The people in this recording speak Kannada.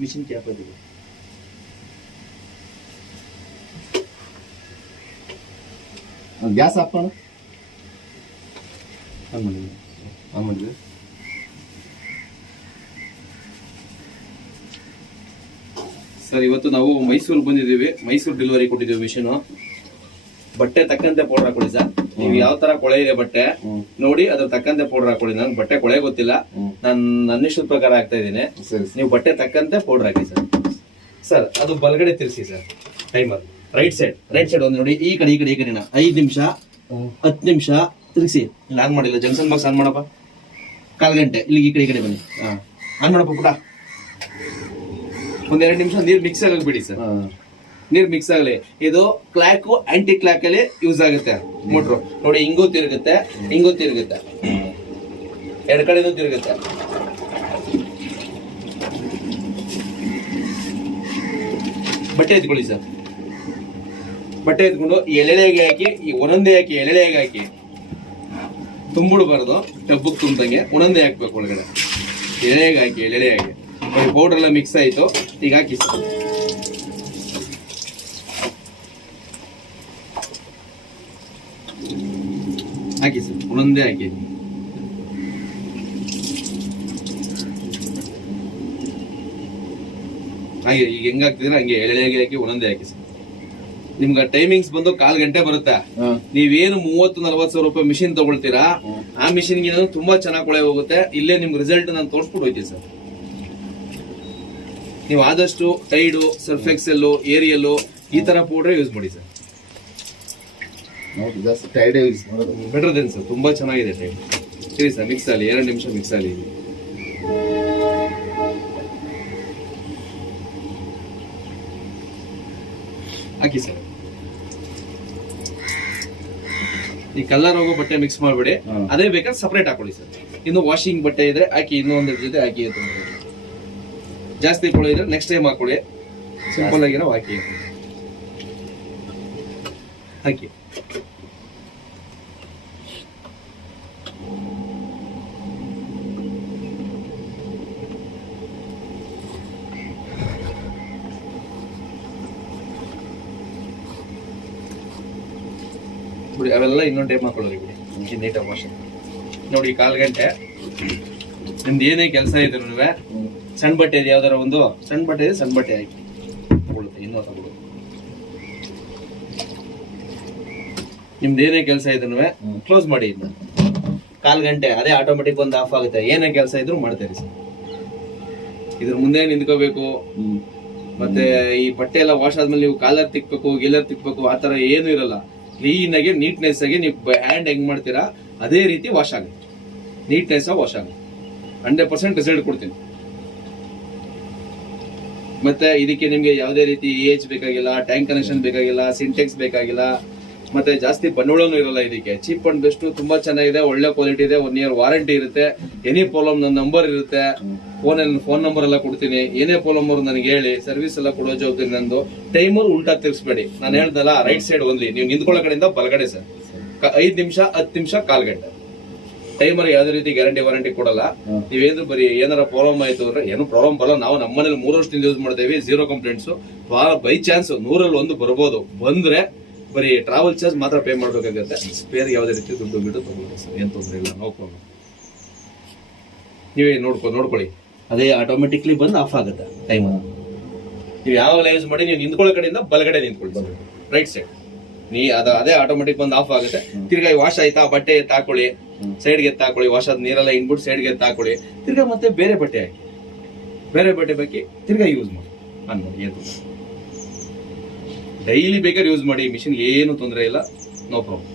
ಮಿಷಿನ್ ಕ್ಯಾಪ್ ಇದೆ. ಗ್ಯಾಸ್ ಆಫ್ ಮಾಡು. ಆನ್ ಮಾಡಿದ್ವಿ. ಸರ್, ಇವತ್ತು ನಾವು ಮೈಸೂರು ಬಂದಿದ್ದೀವಿ. ಮೈಸೂರು ಡೆಲಿವರಿ ಕೊಟ್ಟಿದ್ದೀವಿ ಮಿಷಿನ್. ಬಟ್ಟೆ ತಕ್ಕಂತೆ ಪೌಡರ್ ಹಾಕೊಳ್ಳಿ ಸರ್. ನೀವು ಯಾವ ತರ ಕೊಳೆ ಇದೆ ಬಟ್ಟೆ ನೋಡಿ ಅದ್ರ ತಕ್ಕಂತೆ ಪೌಡರ್ ಹಾಕೊಳ್ಳಿ. ನನ್ ಬಟ್ಟೆ ಕೊಳೆ ಗೊತ್ತಿಲ್ಲ, ನಾನು ನನ್ನಿಷ್ಟದ ಪ್ರಕಾರ ಹಾಕ್ತಾ ಇದ್ದೀನಿ. ನೀವು ಬಟ್ಟೆ ತಕ್ಕಂತೆ ಪೌಡರ್ ಹಾಕಿ ಸರ್. ಸರ್, ಅದು ಬಲಗಡೆ ತಿರ್ಸಿ ಸರ್. ಟೈಮರ್ ರೈಟ್ ಸೈಡ್ ಒಂದು ನೋಡಿ. ಈ ಕಡೆ 5 ನಿಮಿಷ 10 ನಿಮಿಷ ತಿರ್ಸಿ. ಇಲ್ಲಿ ಆನ್ ಮಾಡಿಲ್ಲ, ಜಂಕ್ಷನ್ ಬಾಕ್ಸ್ ಆನ್ ಮಾಡಪ್ಪ. 1/4 ಗಂಟೆ ಇಲ್ಲಿಗೆ ಈ ಕಡೆ ಬನ್ನಿ. ಆನ್ ಮಾಡಪ್ಪ ಪುಟ. ಒಂದ್ 2 ನಿಮಿಷ ನೀರ್ ಮಿಕ್ಸ್ ಆಗಬಿಡಿ ಸರ್. ನೀರ್ ಮಿಕ್ಸ್ ಆಗಲಿ. ಇದು ಕ್ಲಾಕ್ ಆಂಟಿ ಕ್ಲಾಕ್ ಅಲ್ಲಿ ಯೂಸ್ ಆಗುತ್ತೆ ಮೋಟ್ರು. ನೋಡಿ, ಹಿಂಗೂ ತಿರುಗುತ್ತೆ 2 ಕಡೆನೂ ತಿರುಗುತ್ತೆ. ಬಟ್ಟೆ ಎತ್ಕೊಳ್ಳಿ ಸರ್. ಬಟ್ಟೆ ಎತ್ಕೊಂಡು ಎಳೆಗೆ ಹಾಕಿ, ಒಂದೊಂದೇ ಹಾಕಿ, ಎಳೆಗೆ ಹಾಕಿ. ತುಂಬಿಡ್ಬಾರ್ದು, ಟಬ್ಬಕ್ಕೆ ತುಂಬ್ದಂಗೆ ಒಂದೊಂದೇ ಹಾಕ್ಬೇಕು ಒಳಗಡೆ. ಎಳೆಗೆ ಹಾಕಿ. ಪೌಡರ್ ಎಲ್ಲ ಮಿಕ್ಸ್ ಆಯ್ತು. ಈಗ ಹಾಕಿ ಸರ್. ಹಾಕಿ ಸರ್, ಒಂದೊಂದೇ ಹಾಕಿ. ಹಾಗೆ ಈಗ ಹೆಂಗ್ ಹಾಕ್ತಿದ್ರೆ ಹಂಗೆ ಎಳೆಗೆ ಹಾಕಿ ಒಂದೊಂದೇ ಹಾಕಿ ಸರ್. ನಿಮ್ಗೆ ಟೈಮಿಂಗ್ಸ್ ಬಂದು 1/4 ಗಂಟೆ ಬರುತ್ತೆ. ನೀವೇನು 30-40 ಸಾವಿರ ರೂಪಾಯಿ ಮಿಷಿನ್ ತಗೊಳ್ತೀರಾ, ಆ ಮಿಷಿನ್ಗೆ ತುಂಬಾ ಚೆನ್ನಾಗಿ ಕೊಳೆ ಹೋಗುತ್ತೆ. ಇಲ್ಲೇ ನಿಮ್ಗೆ ರಿಸಲ್ಟ್ ನಾನು ತೋರಿಸ್ಬಿಟ್ಟು ಹೋಯ್ತೀನಿ ಸರ್. ನೀವು ಆದಷ್ಟು ಟೈಡು, ಸರ್ಫ್ ಎಕ್ಸೆಲ್, ಏರಿಯಲ್ ಈ ತರ ಪೌಡರ್ ಯೂಸ್ ಮಾಡಿ ಸರ್. ಬೆಟರ್ ದೆನ್ ಸರ್, ತುಂಬಾ ಚೆನ್ನಾಗಿದೆ ಟೈಡ್. ಸರಿ ಸರ್, ಮಿಕ್ಸ್ ಆಗಲಿ. 2 ನಿಮಿಷ ಮಿಕ್ಸ್ ಆಗಲಿ. ಹಾಕಿ ಸರ್. ಈ ಕಲರ್ ಹೋಗೋ ಬಟ್ಟೆ ಮಿಕ್ಸ್ ಮಾಡ್ಬೇಡಿ, ಅದೇ ಬೇಕಾದ್ರೆ ಸಪರೇಟ್ ಹಾಕೊಳ್ಳಿ ಸರ್. ಇನ್ನು ವಾಷಿಂಗ್ ಬಟ್ಟೆ ಇದ್ರೆ ಹಾಕಿ, ಇನ್ನೊಂದು ಜೊತೆ ಹಾಕಿ. ಜಾಸ್ತಿ ಕೊಳೆ ಇದ್ರೆ ನೆಕ್ಸ್ಟ್ ಟೈಮ್ ಹಾಕೊಳ್ಳಿ. ಸಿಂಪಲ್ ಆಗಿರೋ ಹಾಕಿ. ಬಿಡಿ, ಅವೆಲ್ಲ ಇನ್ನೊಂದು ಟೈಮ್ ಹಾಕೊಳ್ಳೋರಿ. ಬಿಡಿ, ನೀಟಾಗಿ ವಾಶ್ ನೋಡಿ. 1/4 ಗಂಟೆ ನಿಮ್ದು ಏನೇ ಕೆಲಸ ಇದೆ ನೀವೇ. ಸಣ್ಣ ಬಟ್ಟೆ ಇದೆ, ಯಾವ್ದಾರ ಒಂದು ಸಣ್ಣ ಬಟ್ಟೆ ಇದೆ, ಸಣ್ಣ ಬಟ್ಟೆ ಹಾಕಿ ತಗೊಳುತ್ತೆ. ಇನ್ನೂ ತಗೊಳ್ಳೋದು. ನಿಮ್ದು ಏನೇ ಕೆಲಸ ಇದ್ರು ಕ್ಲೋಸ್ ಮಾಡಿ. ಇದನ್ನ 1/4 ಗಂಟೆ ಅದೇ ಆಟೋಮೆಟಿಕ್ ಬಂದು ಆಫ್ ಆಗುತ್ತೆ. ಏನೇ ಕೆಲಸ ಇದ್ರು ಮಾಡ್ತೀರಿ ಸರ್. ಇದ್ರ ಮುಂದೆ ನಿಂತ್ಕೋಬೇಕು. ಮತ್ತೆ ಈ ಬಟ್ಟೆ ಎಲ್ಲ ವಾಶ್ ಆದ್ಮೇಲೆ ನೀವು ಕಾಲರ್ ತಿಕ್ಬೇಕು, ಗಿಲ್ಲರ್ ತಿಕ್ಬೇಕು, ಆತರ ಏನು ಇರಲ್ಲ. ಕ್ಲೀನ್ ಆಗಿ ನೀಟ್ನೆಸ್ ಆಗಿ ನೀವು ಹ್ಯಾಂಡ್ ಹೆಂಗ್ ಮಾಡ್ತೀರಾ ಅದೇ ರೀತಿ ವಾಶ್ ಆಗುತ್ತೆ. ನೀಟ್ನೆಸ್ ವಾಶ್ ಆಗುತ್ತೆ. 100% ರಿಸಲ್ಟ್ ಕೊಡ್ತೀನಿ. ಮತ್ತೆ ಇದಕ್ಕೆ ನಿಮ್ಗೆ ಯಾವುದೇ ರೀತಿ EH ಬೇಕಾಗಿಲ್ಲ, ಟ್ಯಾಂಕ್ ಕನೆಕ್ಷನ್ ಬೇಕಾಗಿಲ್ಲ, ಸಿಂಟೆಕ್ಸ್ ಬೇಕಾಗಿಲ್ಲ, ಮತ್ತೆ ಜಾಸ್ತಿ ಬಂಡವಾಳನೂ ಇರಲ್ಲ. ಇದಕ್ಕೆ ಚೀಪ್ ಅಂಡ್ ಬೆಸ್ಟ್, ತುಂಬಾ ಚೆನ್ನಾಗಿದೆ, ಒಳ್ಳೆ ಕ್ವಾಲಿಟಿ ಇದೆ. 1 ಇಯರ್ ವಾರಂಟಿ ಇರುತ್ತೆ. ಎನಿ ಪ್ರಾಬ್ಲಮ್ ನನ್ನ ನಂಬರ್ ಇರುತ್ತೆ, ಫೋನ್ ನಂಬರ್ ಎಲ್ಲ ಕೊಡ್ತೀನಿ. ಏನೇ ಪ್ರಾಬ್ಲಮ್ ನನಗೆ ಹೇಳಿ, ಸರ್ವಿಸ್ ಎಲ್ಲ ಕೊಡೋ ಜವಾಬ್ದಾರಿ ನಂದು. ಟೈಮರ್ ಉಲ್ಟಾ ತಿರ್ಸ್ಬೇಡಿ. ನಾನು ಹೇಳ್ದಲ್ಲ, ರೈಟ್ ಸೈಡ್ ಓನ್ಲಿ. ನೀವು ನಿಂತ್ಕೊಳ್ಳೋ ಕಡೆಯಿಂದ ಬಲಗಡೆ ಸರ್. 5 ನಿಮಿಷ 10 ನಿಮಿಷ 1/4 ಗಂಟೆ. ಟೈಮರ್ ಯಾವುದೇ ರೀತಿ ಗ್ಯಾರಂಟಿ ವಾರಂಟಿ ಕೊಡಲ್ಲ. ನೀವೇನು ಬರೀ ಏನಾರ ಪ್ರಾಬ್ಲಮ್ ಆಯ್ತು ಅಂದ್ರೆ ಏನು ಪ್ರಾಬ್ಲಮ್ ಬರಲ್ಲ. ನಾವು ನಮ್ಮನೇಲಿ 3 ವರ್ಷದಿಂದ ಯೂಸ್ ಮಾಡ್ತೇವೆ, 0 ಕಂಪ್ಲೇಂಟ್ಸ್. ಬೈ ಚಾನ್ಸ್ 100ರಲ್ಲಿ 1 ಬರ್ಬೋದು. ಬಂದ್ರೆ ಬರೀ ಟ್ರಾವೆಲ್ ಚಾರ್ಜ್ ಮಾತ್ರ ಪೇ ಮಾಡ್ಬೇಕಾಗುತ್ತೆ. ಸ್ಪೇರ್ ಯಾವುದೇ ರೀತಿ ದುಡ್ಡು ಬಿಟ್ಟು ತಗೊಳ್ಳಿ ಸರ್, ಏನ್ ತೊಂದರೆ ಇಲ್ಲ, ನೋ ಪ್ರಾಬ್ಲಮ್. ನೀವೇ ನೋಡ್ಕೊಳ್ಳಿ, ಅದೇ ಆಟೋಮೆಟಿಕ್ಲಿ ಬಂದು ಆಫ್ ಆಗುತ್ತೆ ಟೈಮರ್. ನೀವು ಯಾವಾಗ ಯೂಸ್ ಮಾಡಿ, ನೀವು ನಿಂತ್ಕೊಳ್ಳೋ ಕಡೆಯಿಂದ ಬಲಗಡೆ ನಿಂತ್ಕೊಳ್ಳಿ, ರೈಟ್ ಸೈಡ್. ಅದೇ ಆಟೋಮೆಟಿಕ್ ಬಂದು ಆಫ್ ಆಗುತ್ತೆ. ತಿರ್ಗಾ ವಾಶ್ ಆಯ್ತಾ, ಬಟ್ಟೆ ಎತ್ತಾಕೊಳ್ಳಿ, ಸೈಡ್ಗೆ ಎತ್ತಾಕೊಳ್ಳಿ. ವಾಶ್ ಆದ ನೀರೆಲ್ಲ ಇನ್ಬಿಟ್ಟು ಸೈಡ್ಗೆ ಎತ್ತಾಕೊಳ್ಳಿ. ತಿರ್ಗಾ ಮತ್ತೆ ಬೇರೆ ಬಟ್ಟೆ ಹಾಕಿ, ಬೇರೆ ಬಟ್ಟೆ ಬಾಕಿ ತಿರ್ಗಾ ಯೂಸ್ ಮಾಡಿ. ಆನ್ ಮಾಡಿ. ಏನು ಡೈಲಿ ಬೇಕಾದ್ರೆ ಯೂಸ್ ಮಾಡಿ. ಮಿಷಿನ್ ಏನು ತೊಂದರೆ ಇಲ್ಲ, ನೋ ಪ್ರಾಬ್ಲಮ್.